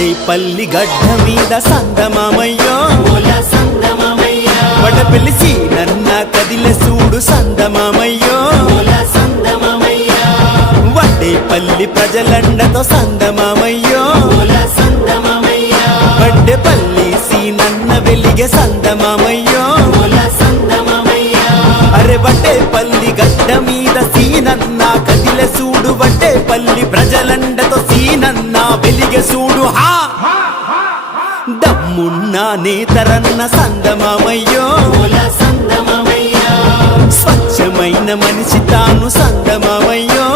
వడ్డేపల్లి గడ్డ మీద సందమామయ్యో వడపెల్లి సీనన్న కదిలె సూడు సందమామయ్యో వడ్డేపల్లి ప్రజలండతో సందమామయ్యో వడ్డేపల్లి సీనన్న వెలిగే సందమామయ్యో అరే వడ్డేపల్లి గడ్డ మీద సీనన్న కదిలె సూడు వడ్డేపల్లి ప్రజలండతో సీనన్న వెలిగే సూడు హా దమ్మున్న నేతరన్న సందమామయ్యో స్వచ్ఛమైన మనిషి తాను సందమామయ్యో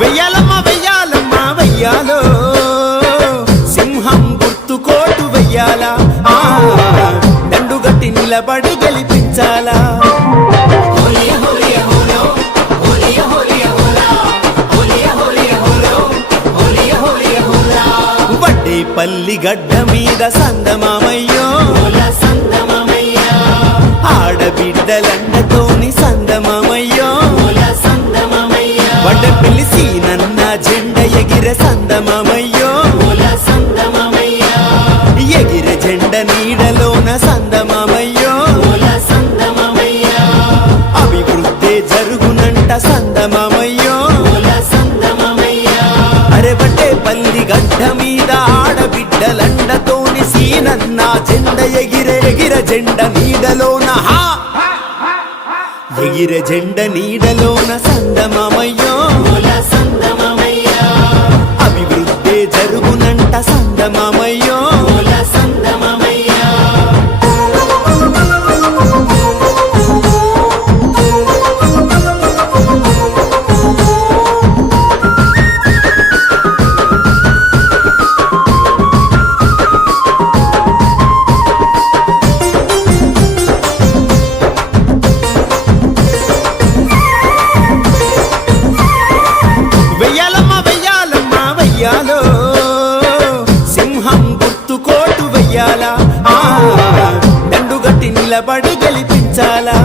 వెయ్యాలమ్మ వెయ్యాలమ్మ వెయ్యాలో సింహం గుర్తు కోటు వెయ్యాలా దండుగట్టి నిలబడి గెలిపించాలా వడ్డేపల్లి గడ్డ మీద సందమామయ్యో ఆడబిడ్డలండతోని సందమామయ్యో వడ్డేపల్లి సీనన్న జెండ ఎగిరే సందమామయ్యో ఎగిరే జెండ నీడలోన సందమామయ్యో అభివృద్ధి జరుగునంట సందమామయ్యో అరే వడ్డేపల్లి గడ్డ మీద ఆడబిడ్డలండతోని సీనన్న జెండ ఎగిరే జెండ నీడలోన ఎగిరే జెండ నీడలోన సందమామయ్యో అభివృద్ధి జరుగునంట సందమామయ్యో వెయ్యాలమ్మ వెయ్యాలమ్మ వెయ్యాలో సింహం గుర్తు కోటు వెయ్యాలా దండుగట్టి నిలబడి గెలిపించాలా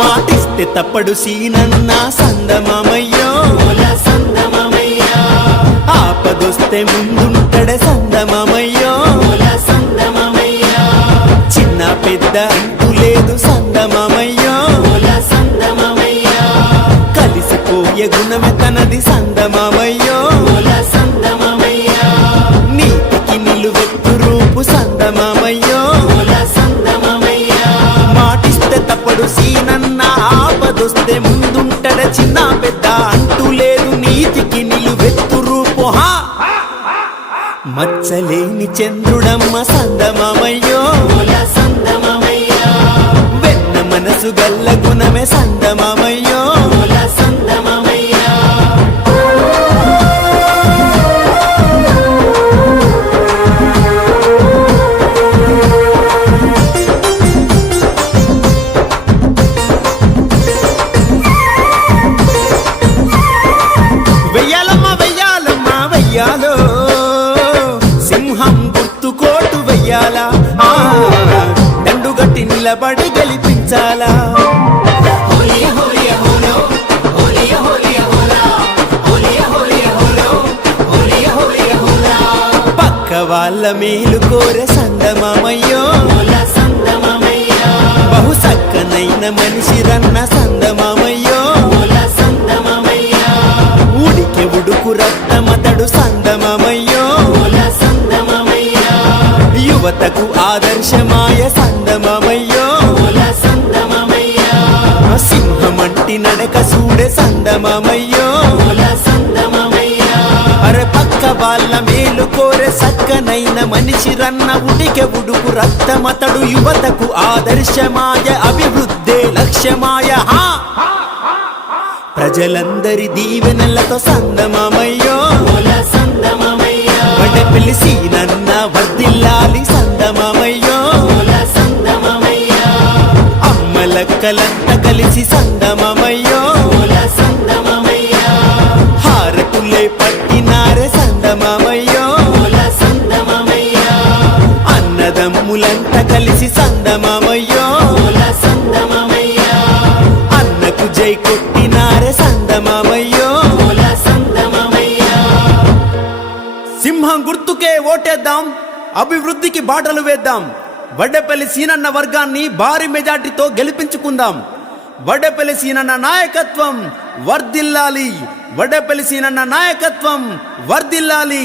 మాటిస్తే తప్పడు సీనన్న సందమామయ్యో ఆపదొస్తే ముందుంటడే సందమామయ్యో చిన్న పెద్ద అంటూ లేదు సందమామయ్యో కలిసిపోయే గుణమే తనది సందమామయ్యో నీతికి నిలువెత్తు రూపు సందమామయ్యో మాటిస్తే తప్పడు సీనన్న ఆపదొస్తే ముందుంటడ చిన్న పెద్ద అంటూ లేదు నీతికి నిలువెత్తు రూపు మచ్చలేని చంద్రుడమ్మ సందమామయ్యో వెన్న మనసు గల్ల గుణమే సందమామయ్యో వెయ్యాలమ్మ వెయ్యాలమ్మ వెయ్యాలో సింహం గుర్తు కోటు వెయ్యాలా దండుగట్టి నిలబడి గెలిపించాలా పక్క వాళ్ళ మేలు కోరే సందమామయ్యో బహు సక్కనైన మనిషి రన్న సందమామయ్యో ఉడికి ఉడుకు రక్తమతడు సందమామయ్యో యువతకు ఆదర్శమాయ సందమామయ్యో సింహమంటి నడక సూడే సందమామయ్యో అరే పక్క వాళ్ళ మేలు కోరే సక్కనైన మనిషి రన్న ఉడికె ఉడుకు రక్తమతడు యువతకు ఆదర్శమాయ అభివృద్ధి లక్ష్యమాయ ప్రజలందరి దీవెనలతో సందమామయ్యో వడ్డేపల్లి సీనన్న వర్ధిల్లాలి సందమామయ్యో అమ్మ చుక్కలంత కలిసి సందమమయ్యో హారతులే పట్టినారే సందమమయ్యో అన్నదమ్ములంత కలిసి సందమమయ్యో అన్నకు జై కొట్టినారే సందమమయ్యో సింహం గుర్తుకే ఓటేద్దాం, అభివృద్ధికి బాటలు వేద్దాం. వడ్డేపల్లి సీనన్న వర్గాన్ని భారీ మెజార్టీతో గెలిపించుకుందాం. వడ్డేపల్లి సీనన్న నాయకత్వం వర్ధిల్లాలి. వడ్డేపల్లి సీనన్న నాయకత్వం వర్ధిల్లాలి.